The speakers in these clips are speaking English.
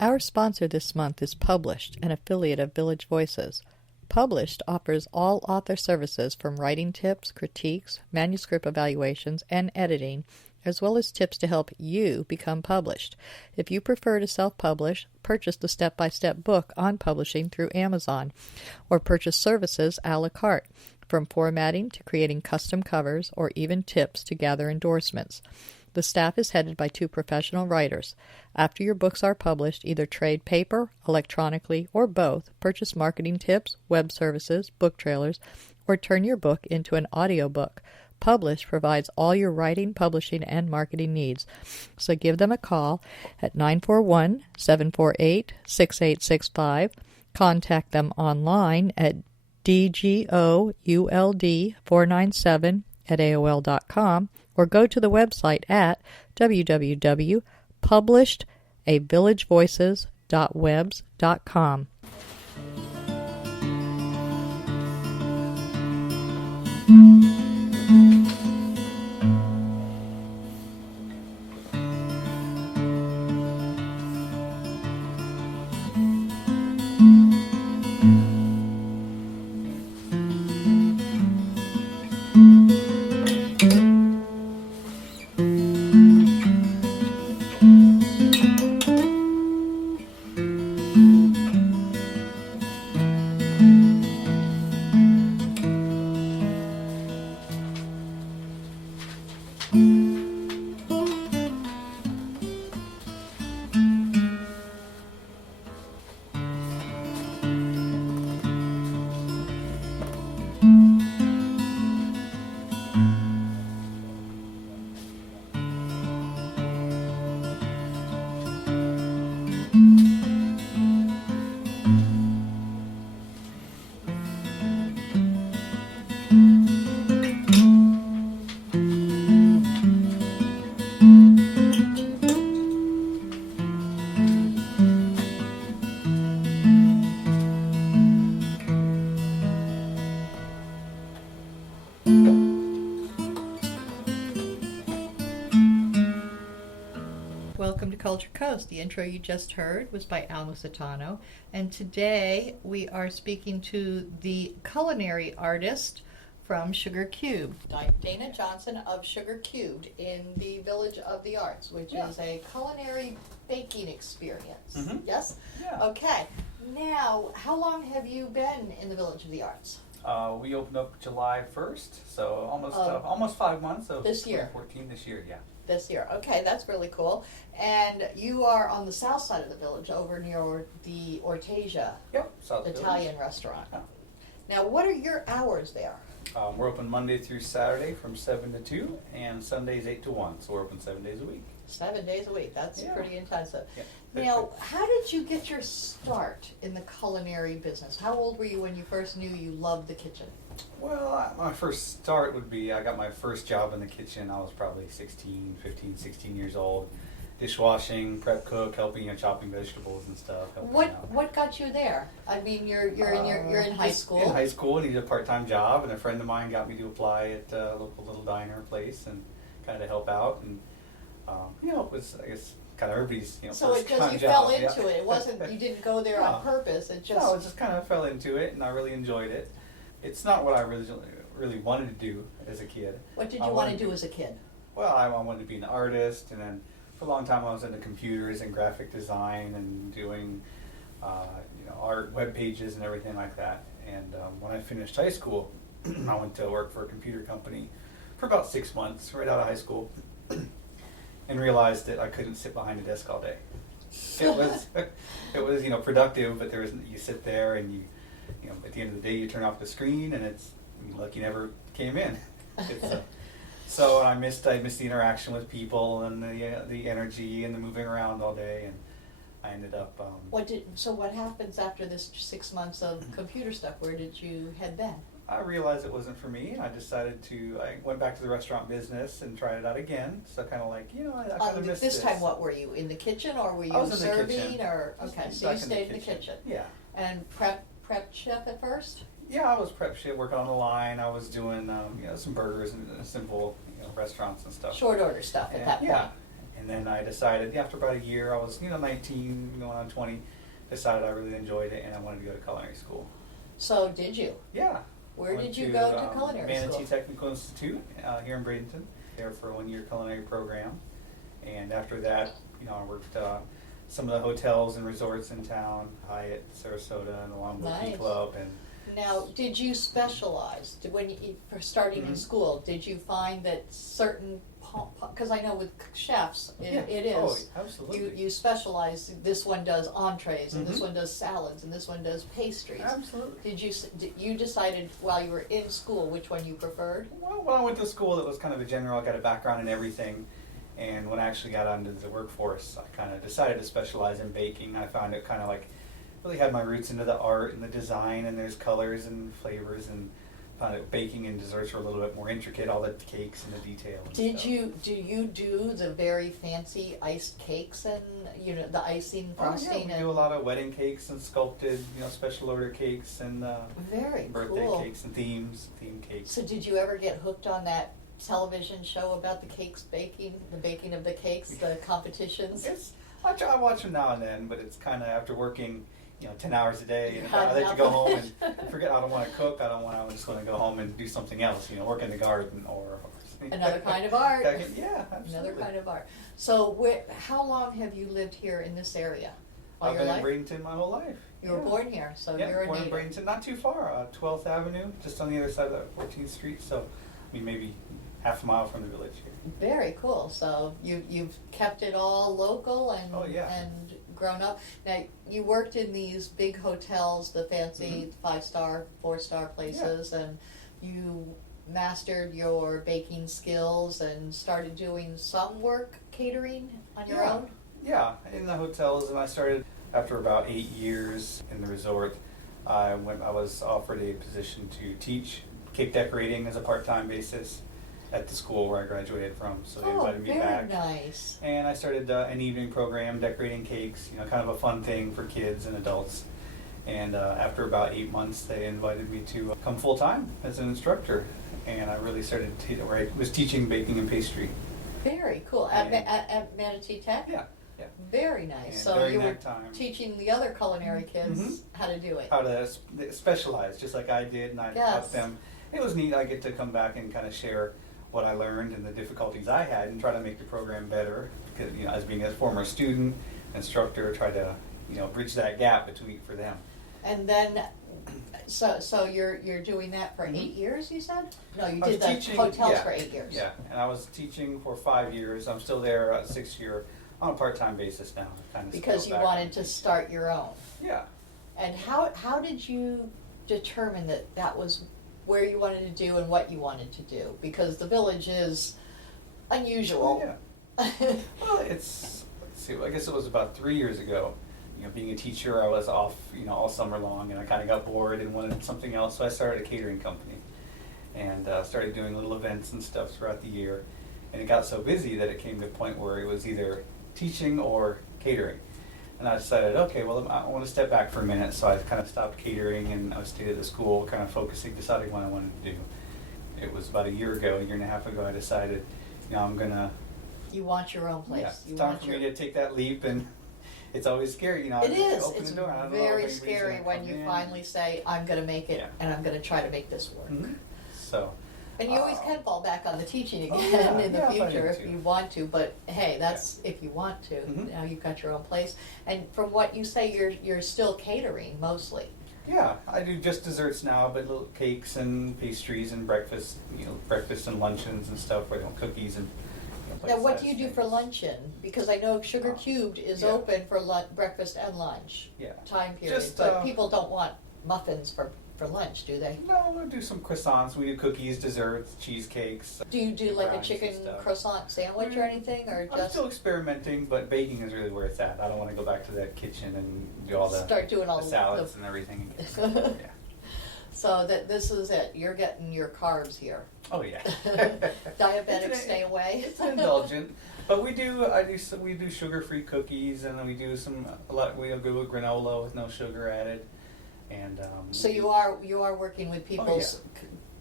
Our sponsor this month is Published, an affiliate of Village Voices. Published offers all author services from writing tips, critiques, manuscript evaluations, and editing, as well as tips to help you become published. If you prefer to self-publish, purchase the step-by-step book on publishing through Amazon, or purchase services a la carte, from formatting to creating custom covers, or even tips to gather endorsements. The staff is headed by 2 professional writers. After your books are published, either trade paper, electronically, or both, purchase marketing tips, web services, book trailers, or turn your book into an audiobook. Publish provides all your writing, publishing, and marketing needs. So give them a call at 941-748-6865. Contact them online at dgould497@aol.com, or go to the website at www.publishedavillagevoices.webs.com. Welcome to Culture Coast. The intro you just heard was by Al Musitano, and today we are speaking to the culinary artist from Sugar Cubed, Dana Johnson of Sugar Cubed in the Village of the Arts, which is a culinary baking experience. Mm-hmm. Yes? Yeah. Okay. Now, how long have you been in the Village of the Arts? We opened up July 1st, so almost 5 months of this year. 2014 this year, yeah. This year. Okay, that's really cool. And you are on the south side of the village, over near the Ortesia South Italian restaurant. Yeah. Now, what are your hours there? We're open Monday through Saturday from 7 to 2, and Sundays 8 to 1, so we're open 7 days a week. 7 days a week. That's pretty intensive. Yeah. Now, how did you get your start in the culinary business? How old were you when you first knew you loved the kitchen? Well, my first start would be, I got my first job in the kitchen. I was probably 16 years old. Dishwashing, prep cook, helping, chopping vegetables and stuff. What got you there? I mean, you're in high school. In high school, and needed a part-time job, and a friend of mine got me to apply at a local little diner place and kind of help out, and it was, I guess, kind of everybody's So first it just time you job. fell into it. It wasn't you didn't go there on No. purpose. It just No, it just kind of fell into it, and I really enjoyed it. It's not what I really wanted to do as a kid. What did you want to do as a kid? Well, I wanted to be an artist, and then for a long time I was into computers and graphic design and doing art, web pages, and everything like that. And when I finished high school, I went to work for a computer company for about 6 months, right out of high school, and realized that I couldn't sit behind a desk all day. It was productive, but you sit there and you at the end of the day you turn off the screen and like you never came in. So I missed the interaction with people and the energy and the moving around all day, and I ended up. So what happens after this 6 months of computer stuff? Where did you head then? I realized it wasn't for me, and I went back to the restaurant business and tried it out again. So kind of like, I kind of missed this time. What were you, in the kitchen, or were you I was serving? in the kitchen. Or okay, so you stayed in the kitchen. Yeah. And prep chef at first. Yeah, I was prep chef, working on the line. I was doing some burgers and simple restaurants and stuff. Short order stuff at that point. And then I decided, after about a year, I was 19, going on 20, decided I really enjoyed it and I wanted to go to culinary school. So did you? Yeah. Where Went did you go to culinary Manatee school? Technical Institute here in Bradenton, there for a 1-year culinary program. And after that, I worked some of the hotels and resorts in town, Hyatt, Sarasota, and the Longboat Key Nice. Club. And Now, did you specialize? When you for starting in Mhm. school, did you find that certain, because I know with chefs, yeah. it is. Oh, absolutely. You specialize, this one does entrees, and this Mhm. one does salads, and this one does pastries. Absolutely. You decided while you were in school which one you preferred? Well, when I went to school, it was kind of a general. I got a background in everything. And when I actually got out into the workforce, I kind of decided to specialize in baking. I found it kind of like really had my roots into the art and the design, and there's colors and flavors, and found that baking and desserts were a little bit more intricate, all the cakes and the detail. And Do stuff. you do the very fancy iced cakes and, the icing, Oh, yeah, frosting? we and do a lot of wedding cakes and sculpted, special order cakes and Very birthday cool. cakes and theme cakes. So did you ever get hooked on that television show about the cakes baking, the baking of the cakes, the competitions? I watch them now and then, but it's kind of after working, 10 hours a day, and Yeah, I like to go home nothing. and forget. I don't want to cook. I'm just going to go home and do something else. Work in the garden or Another kind of art. Yeah, absolutely. Another kind of art. So how long have you lived here in this area? All I've your been life? in Bradenton my whole life. You were born here, so Yeah, you're a born in native. Bradenton, not too far, 12th Avenue, just on the other side of 14th Street. So, maybe half a mile from the village here. Very cool. So you've kept it all local and Oh, yeah. and grown up. Now you worked in these big hotels, the fancy 5-star, 4-star places, and you mastered your baking skills and started doing some work catering on your own. Yeah, in the hotels, and I started after about 8 years in the resort. I was offered a position to teach cake decorating as a part-time basis at the school where I graduated from, so they invited me back. Very nice. And I started an evening program decorating cakes, kind of a fun thing for kids and adults. And after about 8 months, they invited me to come full-time as an instructor, and I really started where I was teaching baking and pastry. Very cool. At Manatee Tech? Yeah. Very nice. And So during you were that time- teaching the other culinary kids Mhm. how to do it. How to specialize, just like I did, and I Yes. taught them. It was neat. I get to come back and kind of share what I learned and the difficulties I had, and try to make the program better. Because as being a former student, instructor, try to bridge that gap for them. And then, so you're doing that for Mhm. 8 years, you said? No, you I was did the teaching- hotels yeah, for 8 years. Yeah, and I was teaching for 5 years. I'm still there 6th year on a part-time basis now. Kind of Because you wanted to start your own. Yeah. And how did you determine that was where you wanted to do and what you wanted to do? Because the village is unusual. Oh, yeah. Well, let's see, I guess it was about 3 years ago. Being a teacher, I was off, all summer long, and I kind of got bored and wanted something else, so I started a catering company. And started doing little events and stuff throughout the year. And it got so busy that it came to a point where it was either teaching or catering. And I decided, okay, well, I want to step back for a minute, so I kind of stopped catering, and I stayed at the school, kind of focusing, deciding what I wanted to do. It was about a year and a half ago, I decided, I'm going to... You want your own place. Yeah, You it's time want for me to take that leap, and it's always scary, It is. Open It's the door, I don't know if very anybody's scary gonna when come you in. finally say, I'm going to make it, Yeah. and I'm going to try to make this work. Mhm. So... And you always can fall back on the teaching Oh, again yeah, in the yeah, if I future need if to. you want to, but hey, that's if you want to. Mhm. Now you've got your own place. And from what you say, you're still catering mostly. Yeah, I do just desserts now, but little cakes and pastries and breakfast, breakfast and luncheons and stuff, cookies and. Now, what do bite-sized you do for things. luncheon? Because I know Sugar Cubed is yeah. open for breakfast and lunch Yeah. time period, Just, but people don't want muffins for lunch, do they? No, we'll do some croissants. We do cookies, desserts, cheesecakes. Do you do like a brownies and chicken stuff. croissant sandwich or anything, or I'm just still experimenting, but baking is really where it's at. I don't want to go back to that kitchen and do all the, start doing all the salads and everything. the Yeah. So this is it. You're getting your carbs here. Oh yeah. Diabetics stay away. It's indulgent, but we do sugar-free cookies, and then we do we'll go with granola with no sugar added, and So you are working with people's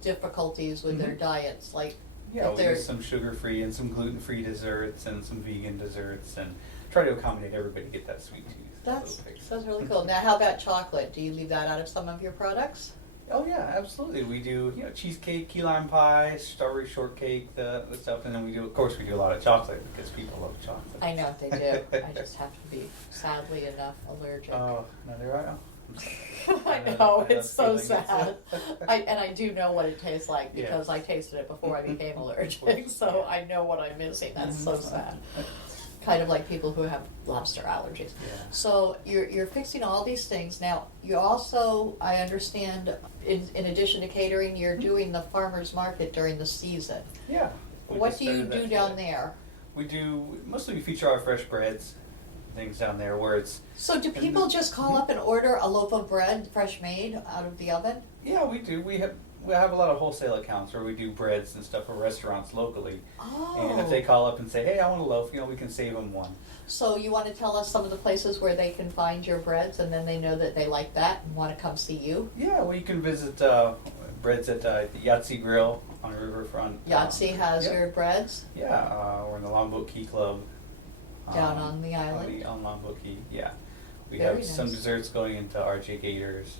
difficulties with their Mhm. diets, like Yeah, If we they're- do some sugar-free and some gluten-free desserts and some vegan desserts, and try to accommodate everybody to get that sweet tooth. That's really cool. Now, how about chocolate? Do you leave that out of some of your products? Oh yeah, absolutely. We do, cheesecake, key lime pie, strawberry shortcake, the stuff, and then we do, of course, we do a lot of chocolate because people love chocolate. I know they do. I just have to be, sadly enough, allergic. Oh, no, there I am. I know, I it's so feeling sad. it. I do know what it tastes like Yeah. because I tasted it before I became allergic, so I know what I'm missing. That's so sad. Kind of like people who have lobster allergies. Yeah. So you're fixing all these things. Now, you also, I understand, in addition to catering, you're doing the farmer's market during the season. Yeah. we What just do you started do that down today. there? Mostly we feature our fresh breads, things down there where it's, So do people just call up and order a loaf of bread, fresh made, out of the oven? yeah, we do. We have a lot of wholesale accounts where we do breads and stuff for restaurants locally. Oh. And if they call up and say, hey, I want a loaf, we can save them one. So you want to tell us some of the places where they can find your breads, and then they know that they like that and want to come see you? Yeah, well, you can visit breads at the Yahtzee Grill on Riverfront. Yahtzee has yep. your breads Yeah, we're in the Longboat Key Club. down on the island. On Longboat Key, yeah. We Very have some nice. desserts going into RJ Gators.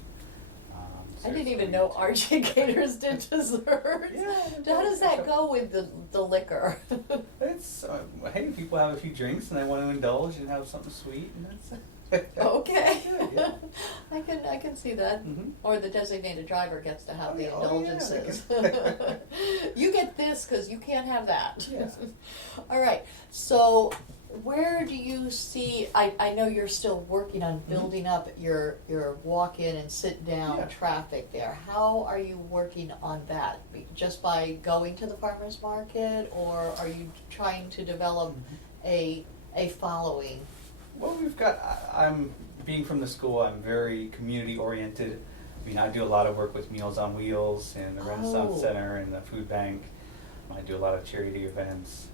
I didn't desserts even going know into- RJ Gators did desserts. Yeah, How does that go with the liquor? It's, hey, people have a few drinks and they want to indulge and have something sweet, and that's Okay. Good, yeah. I can see that. Mhm. Or the designated driver gets to have Oh, the yeah. Oh, yeah, they indulgences. can- You get this because you can't have that. Yeah. All right. So where do you see, I know you're still working on building up your walk-in and sit-down Yeah. traffic there. How are you working on that? Just by going to the farmer's market, or are you trying to develop a following? Well, I'm being from the school, I'm very community oriented. I mean, I do a lot of work with Meals on Wheels and the Renaissance Oh. Center and the food bank. I do a lot of charity events.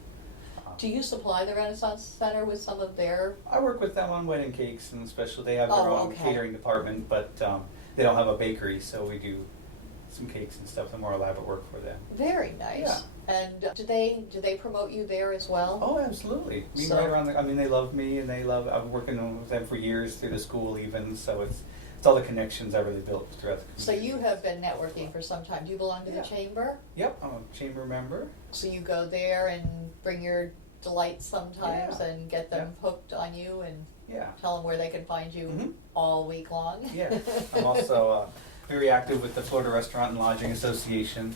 Do you supply the Renaissance Center with some of their? I work with them on wedding cakes and special. They have their Oh, own okay. catering department, but they don't have a bakery, so we do some cakes and stuff, the more elaborate work for them. Very nice. Yeah. And do they promote you there as well? Oh, absolutely. I mean, So- right around they love me, and I've been working with them for years through the school even, so it's all the connections I really built throughout the So community. you have been networking for some time. Do you belong to Yeah. the chamber? Yep, I'm a chamber member. So you go there and bring your delights sometimes Yeah. and get them hooked on you and Yeah. tell them where they can find you Mhm. all week long? Yeah. I'm also very active with the Florida Restaurant and Lodging Association,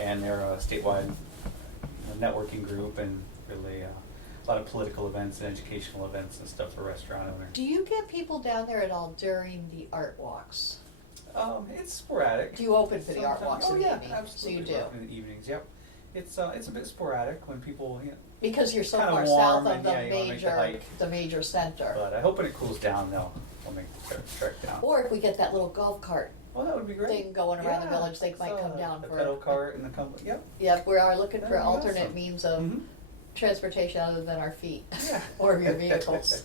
and they're a statewide networking group, and really a lot of political events and educational events and stuff for restaurant owners. Do you get people down there at all during the art walks? It's sporadic. Do you open for the art Sometimes- walks oh, in the yeah, evening? absolutely. So you do? In the evenings, yep. It's a bit sporadic when people, Because you're so Kinda far warm south of and, the yeah, you wanna make the hike. major center. but I hope when it cools down, we'll make the trek down. Or if we get that little golf cart Well, that would be great. thing going around the Yeah. village, they might So come down the for pedal cart and the company. Yep. Yep, we are looking for That'd be alternate awesome. means of Mhm. transportation other than our feet Yeah. or your vehicles.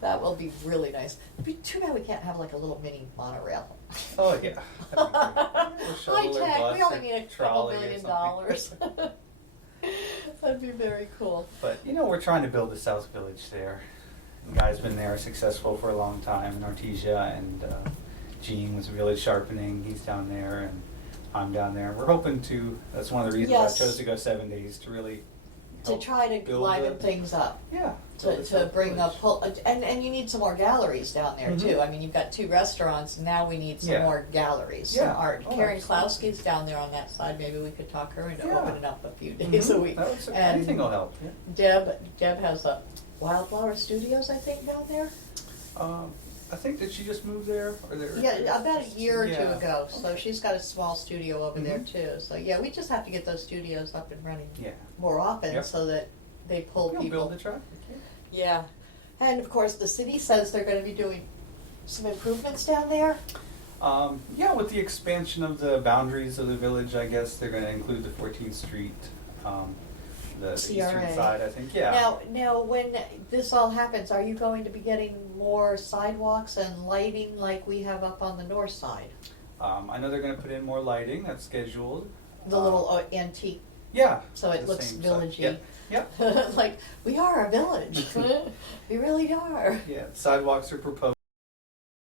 That will be really nice. It'd be too bad we can't have like a little mini monorail. Oh yeah. That'd be great. Or shuttle or High tech, bus we only or need a couple trolley or $1 billion. something. That'd be very cool. But we're trying to build the South Village there. The guy's been there, successful for a long time in Artesia, and Gene was village sharpening. He's down there, and I'm down there. We're hoping to. That's one of the reasons Yes. I chose to go 7 days to really To help try to build liven the- things up. Yeah. build the To South bring Village. up, and you need some more galleries down there Mhm. too. I mean, you've got 2 restaurants, now we need some Yeah. more galleries, some Yeah. art. Oh, Karen absolutely. Klowski's down there on that side, maybe we could talk her into Yeah. opening up a few days a Mhm. week. That would, And anything will help. Yeah. Deb has a Wildflower Studios, I think, down there. I think that she just moved there, or there. Yeah, about a year or 2 Yeah. ago, so Okay. she's got a small studio over there Mhm. too. So yeah, we just have to get those studios up and running Yeah. more often Yep. so that they pull You'll people. build the traffic. Yeah. Yeah, and of course, the city says they're gonna be doing some improvements down there. Yeah, with the expansion of the boundaries of the village, I guess they're going to include the 14th Street, the CRA. eastern side, I think. Yeah. Now, when this all happens, are you going to be getting more sidewalks and lighting like we have up on the north side? I know they're going to put in more lighting. That's scheduled. The little antique Yeah. So it the looks same size. villagey. Yep. Like, we are a village. We really are. Yeah. Sidewalks are proposed.